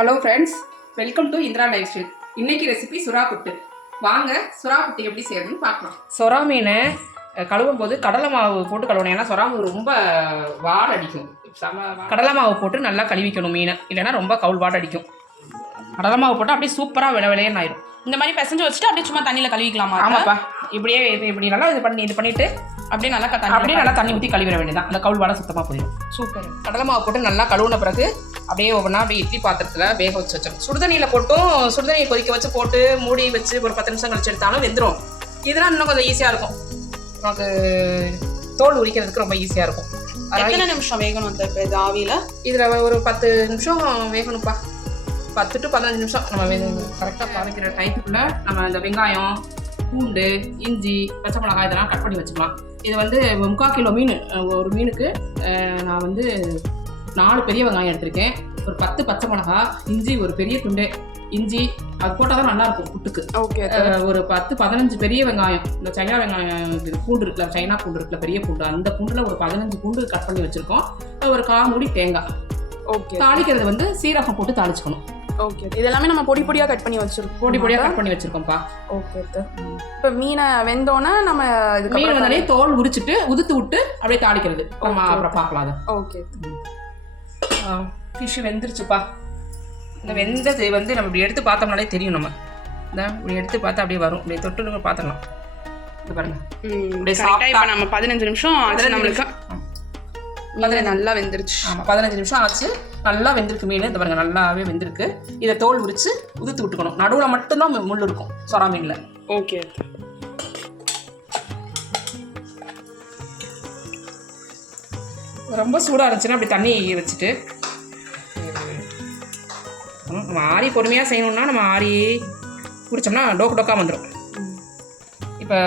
Hello friends welcome to Indira lifestyle இன்னைக்கு recipe சுறா புட்டு. வாங்க சுறா புட்டு எப்படி செய்யறதுன்னு பார்க்கலாம். சுறா மீன் கழுவும் போது கடலை மாவு போட்டு கழுவணும் ஏன்னா சுறா மீன் ரொம்ப வாடை அடிக்கும். கடலை மாவு போட்டு நல்லா கழுவிக்கணும் மீனை. இல்லைன்னா ரொம்ப கவுள் வாடை அடிக்கும். கடலை மாவு போட்டு அப்படியே சூப்பராக விலையன்னு ஆயிரும். இந்த மாதிரி பிசைஞ்சு வச்சுட்டு அப்படியே சும்மா தண்ணியில கழுவிக்கலாமா? ஆமாப்பா. இப்படியே இது இப்படி நல்லா இது பண்ணி இது பண்ணிட்டு அப்படியே நல்லா அப்படியே நல்லா தண்ணி ஊற்றி கழுவிட வேண்டியதான் அந்த கவுள் வாடை சுத்தமாக போயிடும் சூப்பர். கடலை மாவு போட்டு நல்லா கழுவுன பிறகு அப்படியே ஒவ்வொன்றா அப்படியே இட்லி பாத்திரத்தில் வேக வச்சு வச்சோம் சுடுதண்ணியில் போட்டும் சுடுதண்ணியை கொதிக்க வச்சு போட்டு மூடி வச்சு ஒரு பத்து நிமிஷம் கழிச்சு எடுத்தாலும் வெந்துடும் இதெல்லாம் இன்னும் கொஞ்சம் ஈஸியாக இருக்கும். நமக்கு தோல் உரிக்கிறதுக்கு ரொம்ப ஈஸியாக இருக்கும். எத்தனை நிமிஷம் வேகணும் அந்த இப்போ இது ஆவியில? இதில் ஒரு பத்து நிமிஷம் வேகணும்ப்பா. பத்து டு பதினஞ்சு நிமிஷம். நம்ம கரெக்டாக பாதிக்கிற டைத்துக்குள்ளே நம்ம இந்த வெங்காயம் பூண்டு இஞ்சி பச்சை மிளகாய் இதெல்லாம் கட் பண்ணி வச்சுக்கலாம். இது வந்து முக்கால் கிலோ மீன் ஒரு மீனுக்கு நான் வந்து நாலு பெரிய வெங்காயம் எடுத்திருக்கேன். ஒரு பத்து பச்சை மிளகாய் இஞ்சி ஒரு பெரிய துண்டு. இஞ்சி அது போட்டால் தான் நல்லாயிருக்கும் புட்டுக்கு. ஓகே ஒரு பத்து பதினஞ்சு பெரிய வெங்காயம். இந்த சைனா வெங்காயம் பூண்டு இருக்குல்ல சைனா பூண்டு இருக்குல்ல பெரிய பூண்டு. அந்த பூண்டில் ஒரு பதினஞ்சு பூண்டு கட் பண்ணி வச்சுருக்கோம். ஒரு கால் மூடி தேங்காய். ஓகே. தாளிக்கிறது வந்து சீரகம் போட்டு தாளிச்சுக்கணும். ஓகே. இது எல்லாமே நம்ம பொடி பொடியா கட் பண்ணி வச்சிருக்கோம்? பொடி பொடியாக கட் பண்ணி வச்சிருக்கோம்ப்பா. ஓகே இப்போ மீனை வெந்தோன்னே நம்ம மீன் வந்தாலே தோல் உரிச்சிட்டு உதுத்து விட்டு அப்படியே தாளிக்கிறது. நம்ம. அப்புறம் பார்க்கலாம் ஓகே ஃபிஷ் வெந்துருச்சுப்பா. இந்த வெந்தது வந்து நம்ம இப்படி எடுத்து பார்த்தோம்னாலே தெரியும் நம்ம. இந்த இப்படி எடுத்து பார்த்தா அப்படியே வரும். இப்படி தொட்டு நம்ம பார்த்துடலாம். இது பாருங்க. soft-ஆ. இப்போ நம்ம பதினஞ்சு நிமிஷம் பதினஞ்சு நம்மளுக்கு. மீன் நல்லா வெந்துருச்சு. ஆமாம் பதினஞ்சு நிமிஷம் ஆச்சு. நல்லா வெந்திருக்கு மீன். இந்த பாருங்க நல்லாவே வெந்திருக்கு. இதை தோல் உரிச்சு உதுத்து விட்டுக்கணும். நடுவில் மட்டும்தான் முள் இருக்கும். சொரா மீனில். ஓகே. ரொம்ப சூடாக இருந்துச்சுன்னா அப்படி தண்ணி வச்சுட்டு நம்ம ஆறி பொறுமையாக செய்யணும்னா நம்ம ஆறி குடிச்சோம்னா டோக்கு டோக்காக வந்துடும் இப்போ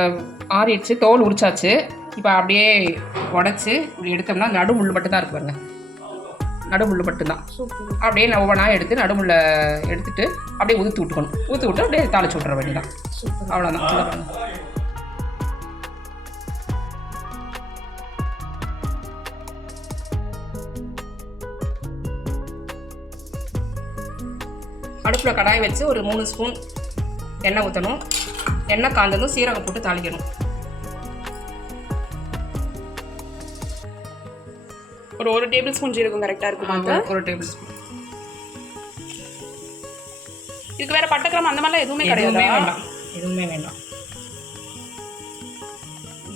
ஆறிடுச்சு தோல் உரிச்சாச்சு. இப்போ அப்படியே உடச்சி இப்படி எடுத்தோம்னா நடு முள் மட்டும்தான் இருக்கு பாருங்க. நடு முள் மட்டும்தான். அப்படியே ஒவ்வொன்றா எடுத்து நடுமுள்ள எடுத்துட்டு அப்படியே உதுத்து விட்டுக்கணும். ஊற்றி விட்டு அப்படியே தாளிச்சு விட்ற வேண்டியதான் அவ்வளோதான் அடுப்பில் கடாய் வச்சு ஒரு மூணு ஸ்பூன் எண்ணெய் ஊற்றணும் எண்ணெய் காந்ததும் சீரகம் போட்டு தாளிக்கணும். ஒரு ஒரு டேபிள் ஸ்பூன் ஜீரகம் கரெக்டாக இருக்குமா? ஒரு டேபிள் ஸ்பூன். இதுக்கு வேற பட்டக்கிராம் அந்த மாதிரிலாம் எதுவுமே எதுவுமே கிடையாது? வேண்டாம். எதுவுமே வேண்டாம்.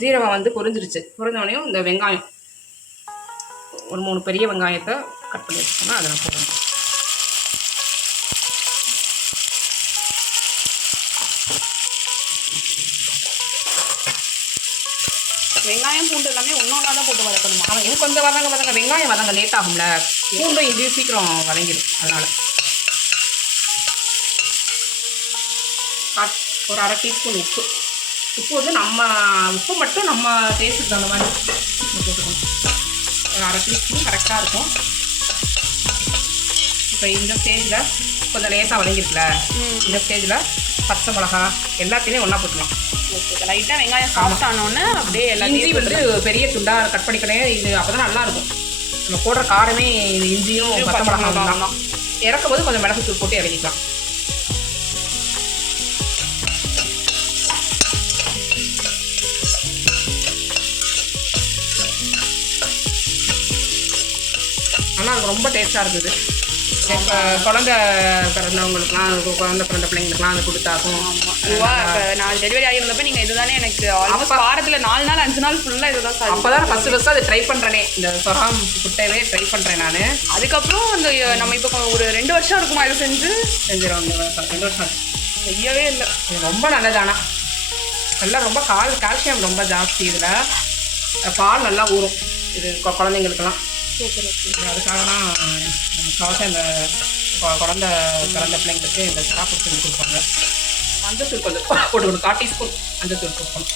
ஜீரகம் வந்து பொரிஞ்சிருச்சு. பொரிஞ்சோடனையும் இந்த வெங்காயம். ஒரு மூணு பெரிய வெங்காயத்தை கட் பண்ணி வச்சுக்கோங்க அதை நான் போடணும் வெங்காயம் பூண்டு எல்லாமே ஒன்றா தான் போட்டு வதக்கணுமா? ஆமாம் இது கொஞ்சம் வதங்க வதங்க வெங்காயம் வதங்க லேட் ஆகும்ல. பூண்டும் இஞ்சியும் சீக்கிரம் வதங்கிடும் அதனால். ஒரு அரை டீஸ்பூன் உப்பு. உப்பு வந்து நம்ம உப்பு மட்டும் நம்ம டேஸ்ட்டுக்கு தகுந்த மாதிரி போட்டுக்கணும். ஒரு அரை டீஸ்பூன் கரெக்டாக இருக்கும். இப்போ இந்த ஸ்டேஜில் கொஞ்சம் லேசாக வதங்கிருக்குல. இந்த ஸ்டேஜில் பச்சை மிளகா எல்லாத்தையுமே ஒன்றா போட்டுக்கலாம். ஓகே லைட்டாக வெங்காயம் சாஃப்ட் ஆனோடனே அப்படியே இஞ்சி எல்லாத்தையும் வந்து பெரிய துண்டா கட் பண்ணிக்கணும் இது அப்பதான் நல்லா இருக்கும். நம்ம போடுற காரமே இது இஞ்சியும் பச்சை தான். இறக்கும் போது கொஞ்சம் மிளகு தூள் போட்டு இறக்கிக்கலாம். ஆனால் அது ரொம்ப டேஸ்ட்டாக இருந்தது. குழந்த பிறந்தவங்களுக்குலாம் குழந்த பிறந்த பிள்ளைங்களுக்குலாம் அது இப்போ நான் டெலிவரி ஆகியிருந்தப்ப நீங்கள் இதுதானே எனக்கு ஆல்மோஸ்ட் வாரத்தில் நாலு நாள் அஞ்சு நாள் ஃபுல்லாக இதுதான் அப்போ தான் ஃபஸ்ட்டு ஃபஸ்ட்டு அதை ட்ரை பண்ணுறேனே இந்த சொராம் புட்டையவே ட்ரை பண்ணுறேன் நான். அதுக்கப்புறம் அந்த நம்ம இப்போ ஒரு ரெண்டு வருஷம் இருக்குமா இது செஞ்சு? செஞ்சிடும் ரெண்டு வருஷம். செய்யவே இல்லை. ரொம்ப நல்லது ஆனால் நல்லா ரொம்ப கால் கால்சியம் ரொம்ப ஜாஸ்தி இதில். பால் நல்லா ஊறும். இது குழந்தைங்களுக்கெல்லாம். அதுக்காக தான் கால்சியம் இந்த கொ- குழந்த பிறந்த பிள்ளைங்களுக்கு இந்த சாப்பிட்டு செஞ்சு கொடுப்பாங்க. மஞ்சத்தூள் கொஞ்சம் போட்டுக்கணும் கால் டீஸ்பூன் மஞ்சத்தூள் கொடுப்போம்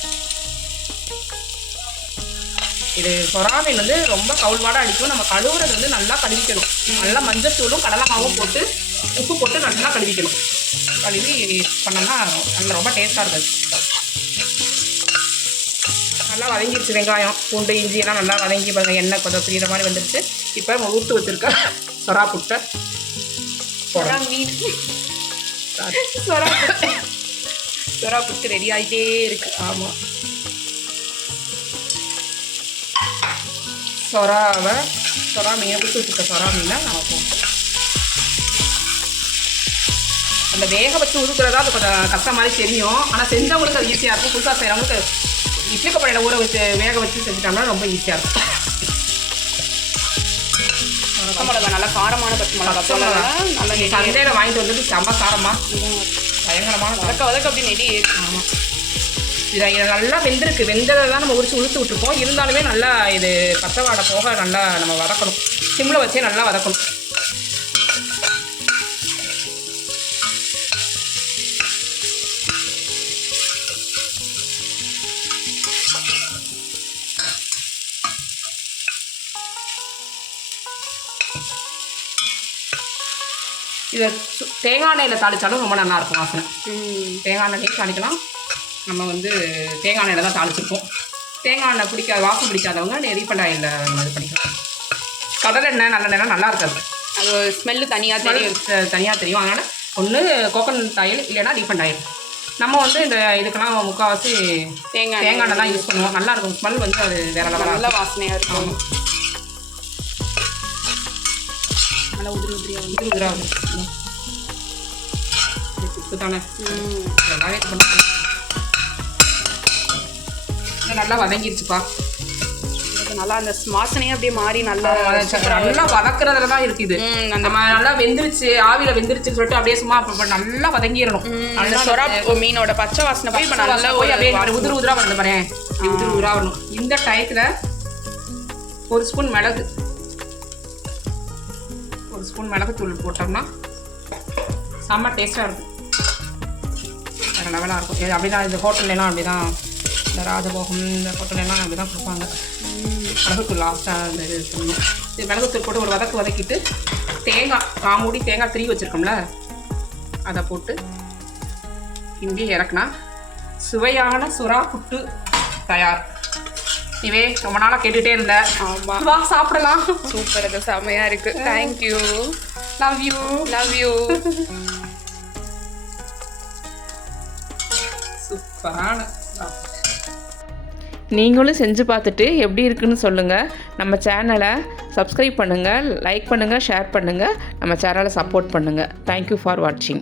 இது சொராமீன் வந்து ரொம்ப கவுள்வாடாக அடிக்கும். நம்ம கழுவுறது வந்து நல்லா கழுவிக்கணும். நல்லா மஞ்சத்தூளும் கடலை மாவும் போட்டு உப்பு போட்டு நல்லா கழுவிக்கணும். கழுவி பண்ணோம்னா நல்லா ரொம்ப டேஸ்ட்டாக இருக்குது. நல்லா வதங்கிடுச்சு வெங்காயம் பூண்டு இஞ்சி எல்லாம் நல்லா வதங்கி பாருங்க எண்ணெய் கொஞ்சம் பிரியிற மாதிரி வந்துடுச்சு இப்போ நம்ம ஊற்று வச்சுருக்க சொரா புட்டை சொரா மீன். சொரா புட்டு. சொரா புட்டு ரெடி ஆகிட்டே இருக்கு. ஆமாம் சொராவை சொரா மீனை பிடிச்சி வச்சுருக்க சொரா மீனை நம்ம போட்டோம் அந்த வேக வச்சு உதுக்குறதா அது கொஞ்சம் கஷ்டம் மாதிரி தெரியும். ஆனால் செஞ்சவங்களுக்கு அது ஈஸியாக இருக்கும். புதுசாக செய்கிறவங்களுக்கு இட்லி கப்படையில் ஊற வச்சு வேக வச்சு செஞ்சுட்டோம்னா ரொம்ப ஈஸியாக இருக்கும். பச்சை மிளகா நல்லா காரமான பச்சை மிளகா போல. நல்லா சந்தையில் வாங்கிட்டு வந்துட்டு செம்ம காரமாக பயங்கரமான காரம். வதக்க வதக்க அப்படி நெடி ஆமாம் இதை இதை நல்லா வெந்திருக்கு. வெந்ததை தான் நம்ம உரிச்சு உளுத்து விட்டுருப்போம். இருந்தாலுமே நல்லா இது பச்சை வாடை போக நல்லா நம்ம வதக்கணும். சிம்மில் வச்சே நல்லா வதக்கணும். இதை தேங்காய் எண்ணெயில் தாளித்தாலும் ரொம்ப நல்லா இருக்கும் வாசனை தேங்காய் எண்ணெய் தாளிக்கலாம். நம்ம வந்து தேங்காய் எண்ணெயில் தான் தாளிச்சிருப்போம். தேங்காய் எண்ணெய் பிடிக்காத வாசம் பிடிக்காதவங்க ரீஃபண்ட் ஆயிலில் நம்ம இது பண்ணிக்கலாம். கடலை எண்ணெய் நல்லெண்ணெய்லாம் நல்லா இருக்காது. அது ஸ்மெல்லு தனியாக தெரியும். தனியாக தெரியும். அதனால் ஒன்று கோகனட் ஆயில் இல்லைன்னா ரீஃபண்ட் ஆயில் நம்ம வந்து இந்த இதுக்கெல்லாம் முக்கால்வாசி தேங்காய் தேங்காய் எண்ணெய். தான் யூஸ் பண்ணுவோம். நல்லா இருக்கும். ஸ்மெல் வந்து அது வேற லெவலாக நல்ல வாசனையாக இருக்கும். நல்லா உதிரி உதிரியாக வந்து இது உதிராது உப்பு தானே ம். நல்லாவே இது பண்ணுறோம் நல்லா வதங்கிருச்சுப்பா. இது நல்லா அந்த வாசனையே அப்படியே மாறி நல்லா நல்லா வதக்குறதுல தான் இருக்கு இது ம், அந்த நம்ம நல்லா வெந்துருச்சு ஆவியில வெந்துருச்சுன்னு சொல்லிட்டு அப்படியே சும்மா நல்லா வதங்கிடணும். அந்த நல்லா சொரா மீனோட பச்சை வாசனை போய் இப்போ நல்லா போய் அப்படியே உதிரு உதிரா வரணும் பாரு உதிரு உதிரா வரணும். இந்த டயத்துல ஒரு ஸ்பூன் மிளகு. ஸ்பூன் மிளகுத்தூள் போட்டோம்னா செம்ம டேஸ்ட்டாக இருக்கும். வேறு லெவலாக இருக்கும். இது அப்படிதான் இந்த ஹோட்டல்லாம் அப்படிதான். இந்த ராஜபோகம் இந்த ஹோட்டல்லாம் அப்படி தான் கொடுப்பாங்க. மிளகுத்தூள் லாஸ்ட்டாக இந்த இது பண்ணணும் இது மிளகுத்தூள் போட்டு ஒரு வதக்கு வதக்கிட்டு தேங்காய் காமூடி தேங்காய் திரி வச்சுருக்கோம்ல அதை போட்டு கிண்டி இறக்குனா சுவையான சுறா புட்டு தயார். இவே ரொம்ப நாளாக கேட்டுகிட்டே இருந்தேன் ஆமா. வா சாப்பிடலாம். சூப்பர் அது செமையா இருக்கு. Thank you love you love you சூப்பரான நீங்களும் செஞ்சு பார்த்துட்டு எப்படி இருக்குன்னு சொல்லுங்கள் நம்ம சேனலை சப்ஸ்கிரைப் பண்ணுங்கள் லைக் பண்ணுங்கள் ஷேர் பண்ணுங்கள் நம்ம சேனலை சப்போர்ட் பண்ணுங்கள் தேங்க்யூ ஃபார் வாட்சிங்